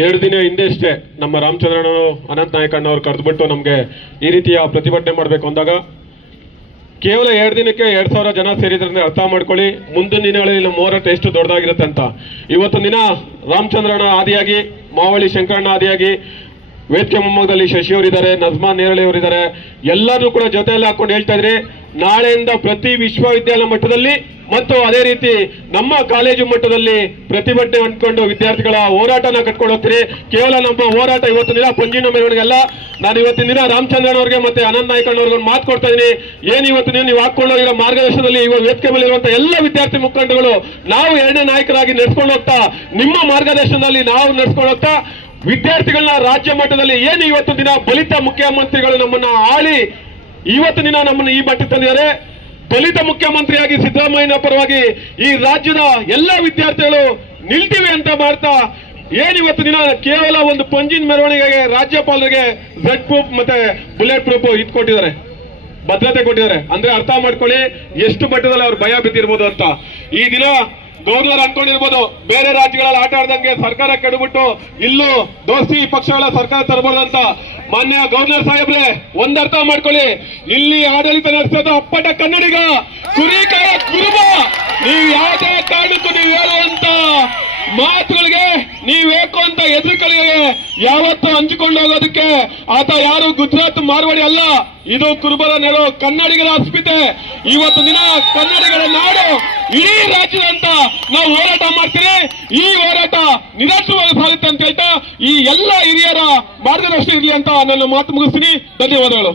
ಎರಡು ದಿನ ಹಿಂದೆ ಅಷ್ಟೇ ನಮ್ಮ ರಾಮಚಂದ್ರನವರು ಅನಂತ್ ನಾಯಕಣ್ಣವ್ರು ಕರೆದ್ಬಿಟ್ಟು ನಮಗೆ ಈ ರೀತಿಯ ಪ್ರತಿಭಟನೆ ಮಾಡಬೇಕು ಅಂದಾಗ ಕೇವಲ ಎರಡು ದಿನಕ್ಕೆ ಎರಡು ಸಾವಿರ ಜನ ಸೇರಿದ್ರಿಂದ ಅರ್ಥ ಮಾಡ್ಕೊಳ್ಳಿ. ಮುಂದಿನ ದಿನಗಳಲ್ಲಿ ನಮ್ಮ ಹೋರಾಟ ಎಷ್ಟು ದೊಡ್ಡದಾಗಿರುತ್ತೆ ಅಂತ. ಇವತ್ತು ದಿನ ರಾಮಚಂದ್ರನ ಆದಿಯಾಗಿ, ಮಾವಳಿ ಶಂಕರಣ್ಣ ಆದಿಯಾಗಿ ವೇದಿಕೆ ಮೊಮ್ಮಗದಲ್ಲಿ ಶಶಿ ಅವರಿದ್ದಾರೆ ನಜ್ಮಾ ನೇರಳೆ ಅವರಿದ್ದಾರೆ. ಎಲ್ಲರೂ ಕೂಡ ಜೊತೆಯಲ್ಲಿ ಹಾಕೊಂಡು ಹೇಳ್ತಾ ಇದ್ರಿ, ನಾಳೆಯಿಂದ ಪ್ರತಿ ವಿಶ್ವವಿದ್ಯಾಲಯ ಮಟ್ಟದಲ್ಲಿ ಮತ್ತು ಅದೇ ರೀತಿ ನಮ್ಮ ಕಾಲೇಜು ಮಟ್ಟದಲ್ಲಿ ಪ್ರತಿಭಟನೆ ಅಂದ್ಕೊಂಡು ವಿದ್ಯಾರ್ಥಿಗಳ ಹೋರಾಟನ ಕಟ್ಕೊಂಡು ಹೋಗ್ತೀರಿ. ಕೇವಲ ನಮ್ಮ ಹೋರಾಟ ಇವತ್ತಿನ ದಿನ, ಪಂಜಿನ ಮೆರವಣಿಗೆಲ್ಲ ನಾನು ಇವತ್ತಿನ ದಿನ ರಾಮಚಂದ್ರನ್ ಅವ್ರಿಗೆ ಮತ್ತೆ ಅನಂತ್ ನಾಯ್ಕಣ್ಣ ಅವ್ರಿಗೆ ಒಂದು ಮಾತು ಕೊಡ್ತಾ ಇದ್ದೀನಿ. ಏನು ಇವತ್ತು ನೀವು ಹಾಕೊಂಡೋಗಿರೋ ಮಾರ್ಗದರ್ಶನದಲ್ಲಿ ಇವಾಗ ವೇದಿಕೆ ಮೇಲೆ ಎಲ್ಲ ವಿದ್ಯಾರ್ಥಿ ಮುಖಂಡಗಳು ನಾವು ಎರಡನೇ ನಾಯಕರಾಗಿ ನಡೆಸ್ಕೊಂಡು ಹೋಗ್ತಾ, ನಿಮ್ಮ ಮಾರ್ಗದರ್ಶನದಲ್ಲಿ ನಾವು ನಡ್ಸ್ಕೊಂಡು ಹೋಗ್ತಾ ವಿದ್ಯಾರ್ಥಿಗಳನ್ನ ರಾಜ್ಯ ಮಟ್ಟದಲ್ಲಿ ಏನು ಇವತ್ತು ದಿನ ಬಲಿತ ಮುಖ್ಯಮಂತ್ರಿಗಳು ನಮ್ಮನ್ನ ಆಳಿ, ಇವತ್ತು ದಿನ ನಮ್ಮನ್ನ ಈ ಮಟ್ಟಕ್ಕೆ ತಂದಿದ್ದಾರೆ. ದಲಿತ ಮುಖ್ಯಮಂತ್ರಿಯಾಗಿ ಸಿದ್ದರಾಮಯ್ಯನ ಪರವಾಗಿ ಈ ರಾಜ್ಯದ ಎಲ್ಲ ವಿದ್ಯಾರ್ಥಿಗಳು ನಿಲ್ತಿವೆ ಅಂತ ಮಾಡ್ತಾ ಏನಿವತ್ತು ದಿನ ಕೇವಲ ಒಂದು ಪಂಜಿನ ಮೆರವಣಿಗೆಗೆ ರಾಜ್ಯಪಾಲರಿಗೆ ಝಡ್ ಪ್ರೂಫ್ ಮತ್ತೆ ಬುಲೆಟ್ ಪ್ರೂಫ್ ಇದು ಕೊಟ್ಟಿದ್ದಾರೆ ಭದ್ರತೆ ಕೊಟ್ಟಿದ್ದಾರೆ. ಅಂದ್ರೆ ಅರ್ಥ ಮಾಡ್ಕೊಳ್ಳಿ, ಎಷ್ಟು ಮಟ್ಟದಲ್ಲಿ ಅವ್ರು ಭಯ ಬಿದ್ದಿರ್ಬೋದು ಅಂತ. ಈ ದಿನ ಗವರ್ನರ್ ಅನ್ಕೊಂಡಿರ್ಬೋದು ಬೇರೆ ರಾಜ್ಯಗಳಲ್ಲಿ ಆಟ ಆಡ್ದಂಗೆ ಸರ್ಕಾರ ಕೆಡಬಿಟ್ಟು ಇಲ್ಲೂ ದೋಸ್ತಿ ಪಕ್ಷಗಳ ಸರ್ಕಾರ ತರಬಾರ್ದಂತ ಮಾನ್ಯ ಗವರ್ನರ್ ಸಾಹೇಬ್ರೆ ಒಂದರ್ಥ ಮಾಡ್ಕೊಳ್ಳಿ. ಇಲ್ಲಿ ಆಡಳಿತ ನಡೆಸೋದು ಅಪ್ಪಟ ಕನ್ನಡಿಗ. ಕುರಿಕಾಯ ಕುರುಬ. ನೀವು ಯಾವುದೇ ಕಾರಣಕ್ಕೂ ನೀವು ಹೇಳುವಂತ ಮಾತುಗಳಿಗೆ ನೀವು ಬೇಕು ಅಂತ ಎದುರುಗಳಿಗೆ ಯಾವತ್ತೂ ಹಂಚಿಕೊಂಡು ಹೋಗೋದಕ್ಕೆ ಆತ ಯಾರು ಗುಜರಾತ್ ಮಾರ್ವಾಡಿ ಅಲ್ಲ. ಇದು ಕುರುಬರ ನೆರವು ಕನ್ನಡಿಗರ ಅಸ್ಮಿತೆ. ಇವತ್ತು ದಿನ ಕನ್ನಡಿಗರ ನಾಡು. ಇಡೀ ರಾಜ್ಯದಂತ ನಾವು ಹೋರಾಟ ಮಾಡ್ತೀವಿ, ಈ ಹೋರಾಟ ನಿರಾಶವಾಗಿ ಸಾಧಿತ ಅಂತ ಹೇಳ್ತಾ ಈ ಎಲ್ಲ ಹಿರಿಯರ ಮಾರ್ಗದರ್ಶನ ಇರಲಿ ಅಂತ ನನ್ನ ಮಾತು ಮುಗಿಸ್ತೀನಿ. ಧನ್ಯವಾದಗಳು.